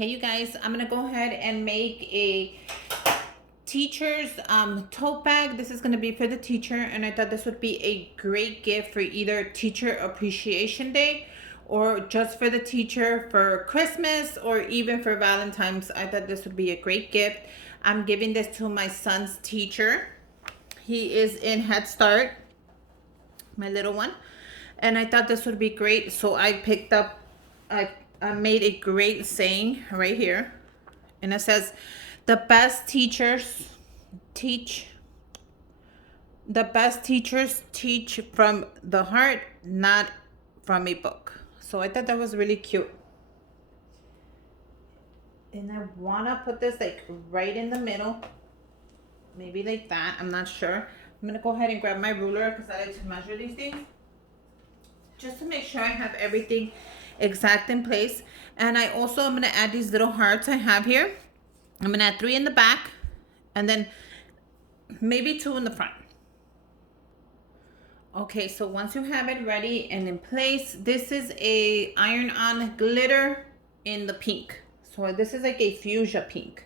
Hey you guys, I'm gonna go ahead and make a teacher's tote bag. This is gonna be for the teacher, and I thought this would be a great gift for either Teacher Appreciation Day or just for the teacher for Christmas or even for Valentine's. I thought this would be a great gift. I'm giving this to my son's teacher. He is in Head Start, my little one, and I thought this would be great, so I picked up I made a great saying right here, and it says the best teachers teach the best teachers teach from the heart, not from a book. So I thought that was really cute, and I want to put this like right in the middle, maybe like that. I'm not sure. I'm gonna go ahead and grab my ruler because I like to measure these things just to make sure I have everything exact in place. And I also am going to add these little hearts I have here. I'm going to add 3 in the back and then maybe 2 in the front. Okay, so once you have it ready and in place, this is a iron-on glitter in the pink. So this is like a fuchsia pink.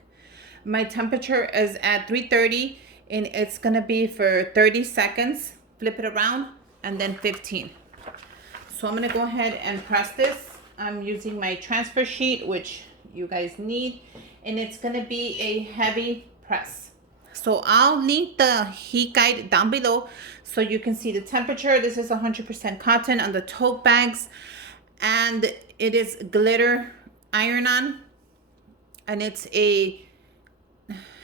My temperature is at 330 and it's going to be for 30 seconds. Flip it around and then 15. So I'm going to go ahead and press this. I'm using my transfer sheet, which you guys need, and it's going to be a heavy press. So I'll link the heat guide down below so you can see the temperature. This is 100% cotton on the tote bags, and it is glitter iron-on, and it's a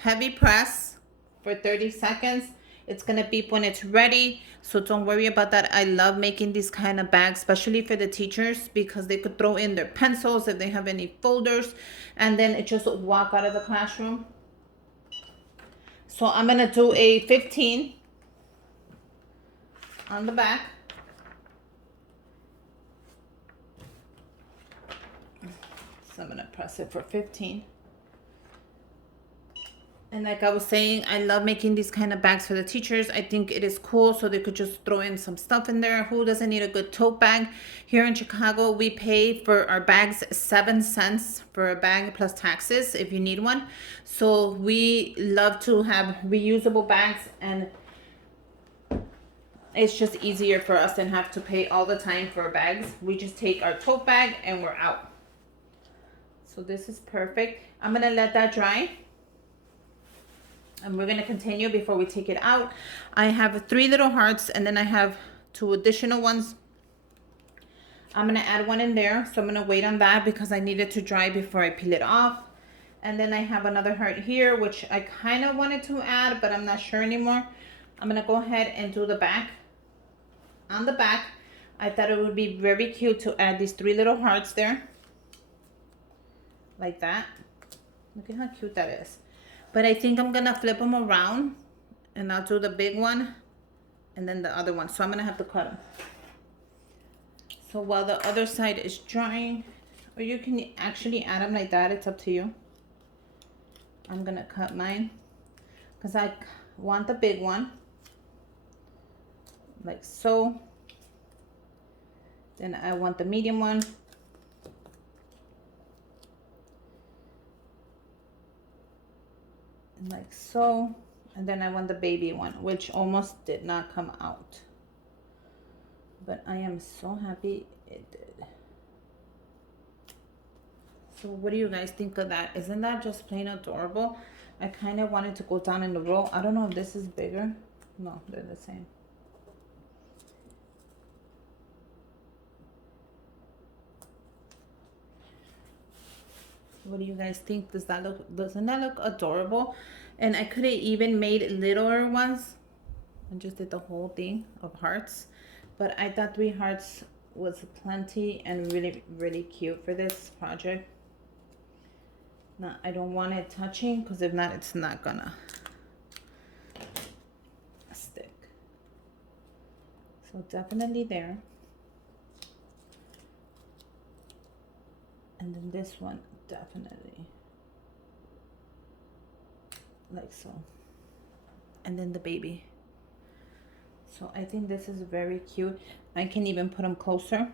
heavy press for 30 seconds. It's gonna beep when it's ready, so don't worry about that. I love making these kind of bags, especially for the teachers, because they could throw in their pencils if they have any folders, and then it just walk out of the classroom. So I'm gonna do a 15 on the back. So I'm gonna press it for 15. And like I was saying, I love making these kind of bags for the teachers. I think it is cool, so they could just throw in some stuff in there. Who doesn't need a good tote bag? Here in Chicago, we pay for our bags 7 cents for a bag plus taxes if you need one. So we love to have reusable bags, and it's just easier for us than have to pay all the time for bags. We just take our tote bag and we're out. So this is perfect. I'm gonna let that dry. And we're going to continue before we take it out. I have 3 little hearts, and then I have 2 additional ones. I'm going to add 1 in there. So I'm going to wait on that because I need it to dry before I peel it off. And then I have another heart here, which I kind of wanted to add, but I'm not sure anymore. I'm going to go ahead and do the back. On the back, I thought it would be very cute to add these 3 little hearts there. Like that. Look at how cute that is. But I think I'm gonna flip them around, and I'll do the big one and then the other one. So I'm gonna have to cut them. So while the other side is drying, or you can actually add them like that, it's up to you. I'm gonna cut mine because I want the big one, like so. Then I want the medium one. Like so, and then I want the baby one, which almost did not come out, but I am so happy it did. So what do you guys think of that? Isn't that just plain adorable? I kind of wanted to go down in the row. I don't know if this is bigger. No, they're the same. What do you guys think? Doesn't that look adorable? And I could have even made littler ones and just did the whole thing of hearts, but I thought 3 hearts was plenty and really, really cute for this project. Now I don't want it touching because if not, it's not gonna stick. So definitely there. And then this one, definitely like so. And then the baby. So I think this is very cute. I can even put them closer.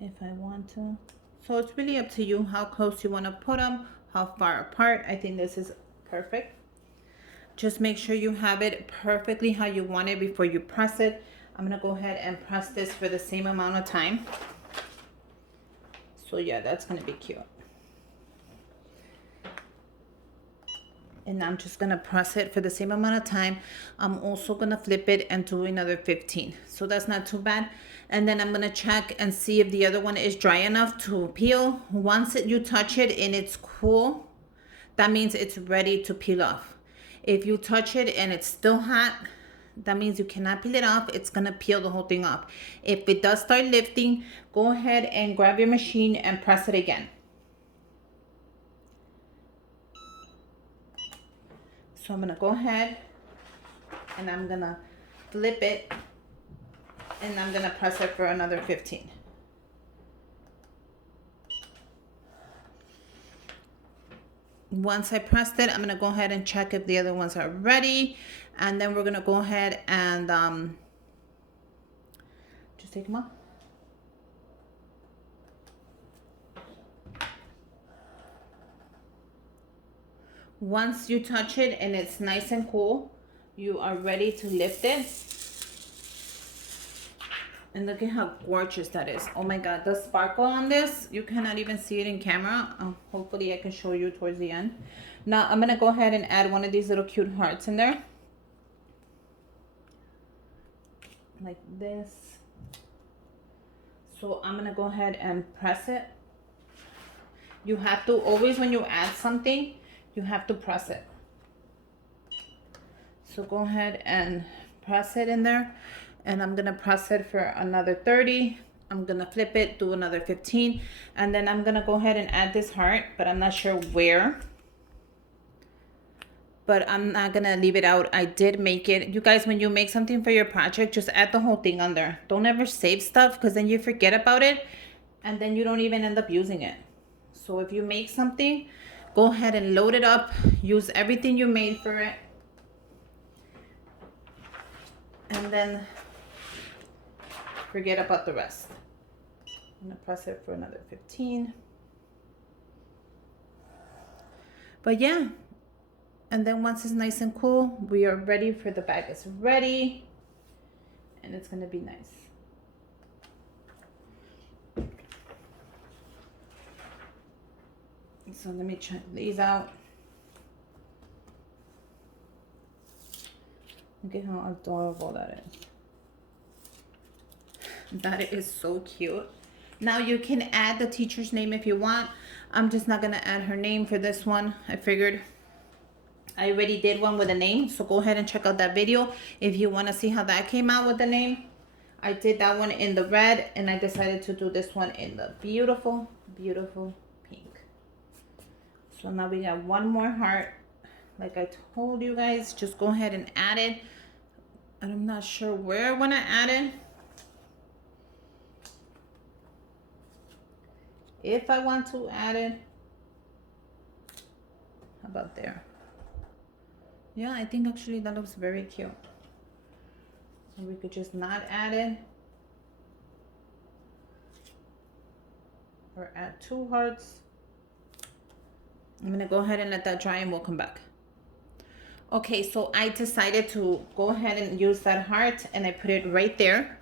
if I want to. So it's really up to you how close you want to put them, how far apart. I think this is perfect. Just make sure you have it perfectly how you want it before you press it. I'm going to go ahead and press this for the same amount of time. So yeah, that's going to be cute. And I'm just going to press it for the same amount of time. I'm also going to flip it and do another 15. So that's not too bad. And then I'm going to check and see if the other one is dry enough to peel. Once you touch it and it's cool, that means it's ready to peel off. If you touch it and it's still hot, that means you cannot peel it off. It's going to peel the whole thing off. If it does start lifting, go ahead and grab your machine and press it again. So I'm going to go ahead and I'm going to flip it and I'm going to press it for another 15. Once I pressed it, I'm going to go ahead and check if the other ones are ready. And then we're going to go ahead and just take them off. Once you touch it and it's nice and cool, you are ready to lift it. And look at how gorgeous that is. Oh my God, the sparkle on this, you cannot even see it in camera. Hopefully I can show you towards the end. Now I'm gonna go ahead and add one of these little cute hearts in there. Like this. So I'm gonna go ahead and press it. You have to, always when you add something, you have to press it. So go ahead and press it in there. And I'm gonna press it for another 30. I'm gonna flip it, do another 15. And then I'm gonna go ahead and add this heart, but I'm not sure where. But I'm not gonna leave it out. I did make it. You guys, when you make something for your project, just add the whole thing on there. Don't ever save stuff because then you forget about it and then you don't even end up using it. So if you make something, go ahead and load it up. Use everything you made for it. And then forget about the rest. I'm gonna press it for another 15. But yeah, and then once it's nice and cool, we are ready for the bag. It's ready and it's gonna be nice. So let me check these out. Look at how adorable that is. That is so cute. Now you can add the teacher's name if you want. I'm just not gonna add her name for this one. I figured I already did one with a name, so go ahead and check out that video if you want to see how that came out with the name. I did that one in the red and I decided to do this one in the beautiful, beautiful pink. So now we got one more heart. Like I told you guys, just go ahead and add it. And I'm not sure where I want to add it. If I want to add it, how about there? Yeah, I think actually that looks very cute. So we could just not add it. Or add 2 hearts. I'm gonna go ahead and let that dry and we'll come back. Okay, so I decided to go ahead and use that heart and I put it right there.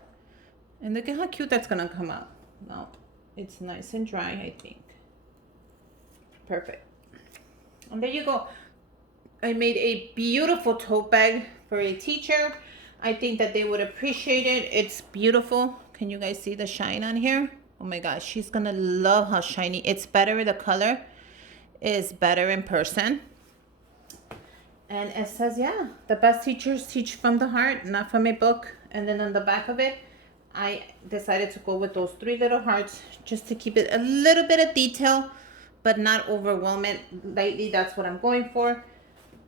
And look at how cute that's gonna come out. Now, it's nice and dry, I think. Perfect. And there you go. I made a beautiful tote bag for a teacher. I think that they would appreciate it. It's beautiful. Can you guys see the shine on here? Oh my gosh, she's gonna love how shiny. It's better, the color is better in person. And it says, yeah, the best teachers teach from the heart, not from a book. And then on the back of it, I decided to go with those 3 little hearts just to keep it a little bit of detail, but not overwhelm it lightly. That's what I'm going for.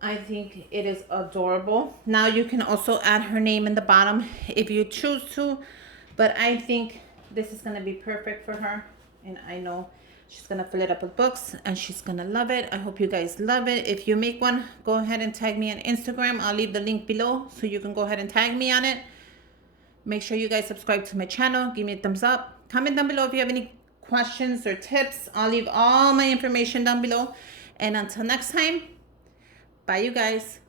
I think it is adorable. Now you can also add her name in the bottom if you choose to, but I think this is gonna be perfect for her. And I know she's gonna fill it up with books and she's gonna love it. I hope you guys love it. If you make one, go ahead and tag me on Instagram. I'll leave the link below so you can go ahead and tag me on it. Make sure you guys subscribe to my channel. Give me a thumbs up. Comment down below if you have any questions or tips. I'll leave all my information down below. And until next time, bye you guys.